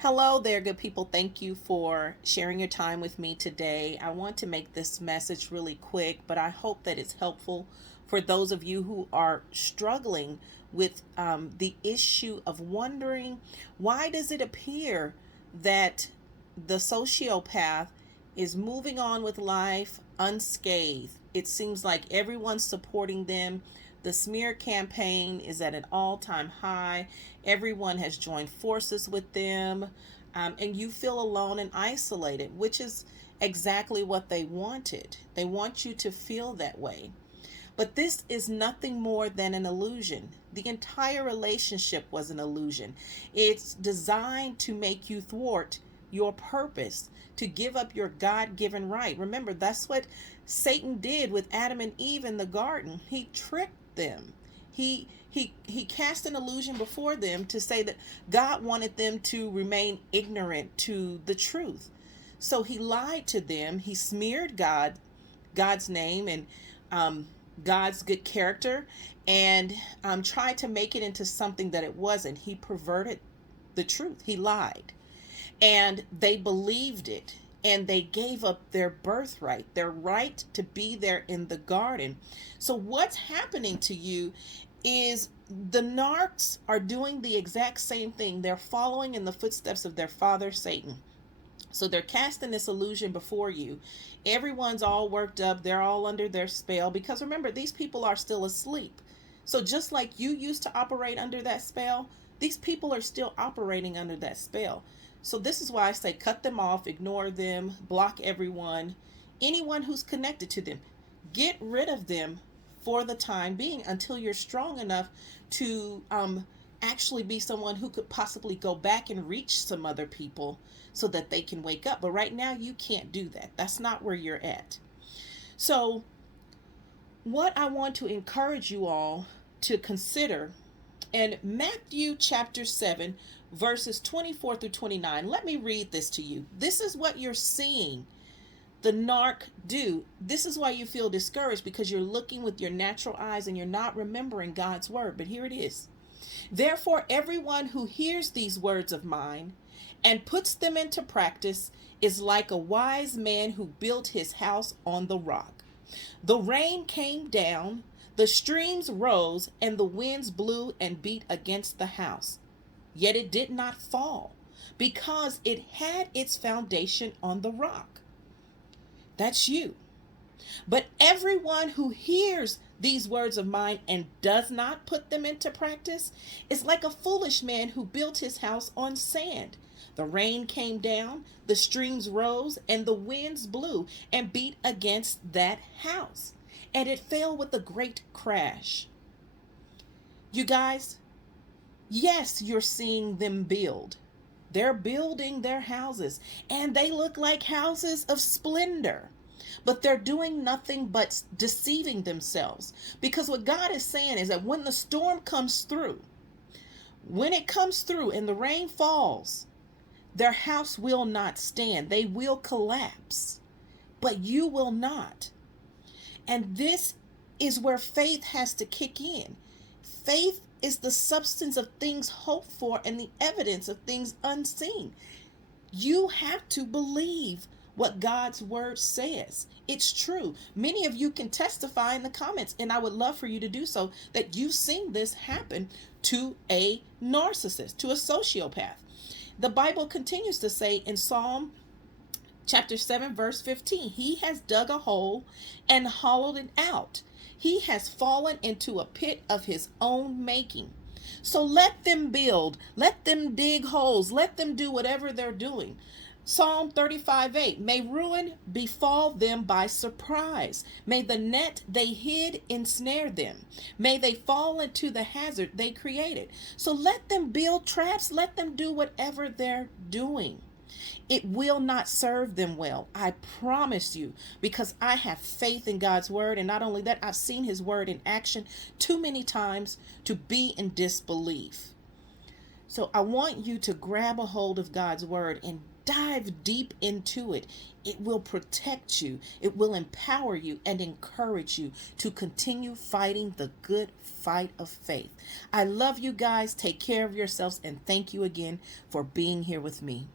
Hello there, good people. Thank you for sharing your time with me today. I want to make this message really quick, but I hope that it's helpful for those of you who are struggling with the issue of wondering why does it appear that the sociopath is moving on with life unscathed. It seems like everyone's supporting them. The smear campaign is at an all-time high. Everyone has joined forces with them, and you feel alone and isolated, which is exactly what they wanted. They want you to feel that way. But this is nothing more than an illusion. The entire relationship was an illusion. It's designed to make you thwart your purpose, to give up your God-given right. Remember, that's what Satan did with Adam and Eve in the garden. He tricked them. He cast an illusion before them to say that God wanted them to remain ignorant to the truth. So he lied to them. He smeared God's name and God's good character, and tried to make it into something that it wasn't. He perverted the truth. He lied. And they believed it. And they gave up their birthright, their right to be there in the garden. So what's happening to you is the narcs are doing the exact same thing. They're following in the footsteps of their father, Satan. So they're casting this illusion before you. Everyone's all worked up. They're all under their spell. Because remember, these people are still asleep. So just like you used to operate under that spell, these people are still operating under that spell. So this is why I say cut them off, ignore them, block everyone, anyone who's connected to them. Get rid of them for the time being until you're strong enough to actually be someone who could possibly go back and reach some other people so that they can wake up. But right now you can't do that. That's not where you're at. So what I want to encourage you all to consider in Matthew chapter 7, verses 24 through 29. Let me read this to you. This is what you're seeing the narc do. This is why you feel discouraged, because you're looking with your natural eyes and you're not remembering God's word. But here it is. Therefore, everyone who hears these words of mine and puts them into practice is like a wise man who built his house on the rock. The rain came down, the streams rose, and the winds blew and beat against the house. Yet it did not fall, because it had its foundation on the rock. That's you. But everyone who hears these words of mine and does not put them into practice is like a foolish man who built his house on sand. The rain came down, the streams rose, and the winds blew and beat against that house, and it fell with a great crash. You guys, yes, you're seeing them build. They're building their houses, and they look like houses of splendor. But they're doing nothing but deceiving themselves. Because what God is saying is that when the storm comes through, when it comes through and the rain falls, their house will not stand. They will collapse, but you will not. And this is where faith has to kick in. Faith is the substance of things hoped for and the evidence of things unseen. You have to believe what God's word says. It's true. Many of you can testify in the comments, and I would love for you to do so, that you've seen this happen to a narcissist, to a sociopath. The Bible continues to say in Psalm chapter 7, verse 15, he has dug a hole and hollowed it out. He has fallen into a pit of his own making. So let them build, let them dig holes, let them do whatever they're doing. Psalm 35:8, may ruin befall them by surprise. May the net they hid ensnare them. May they fall into the hazard they created. So let them build traps, let them do whatever they're doing. It will not serve them well, I promise you, because I have faith in God's word. And not only that, I've seen his word in action too many times to be in disbelief. So I want you to grab a hold of God's word and Dive deep into it. It will protect you, it will empower you, and encourage you to continue fighting the good fight of faith. I love you guys. Take care of yourselves, and thank you again for being here with me.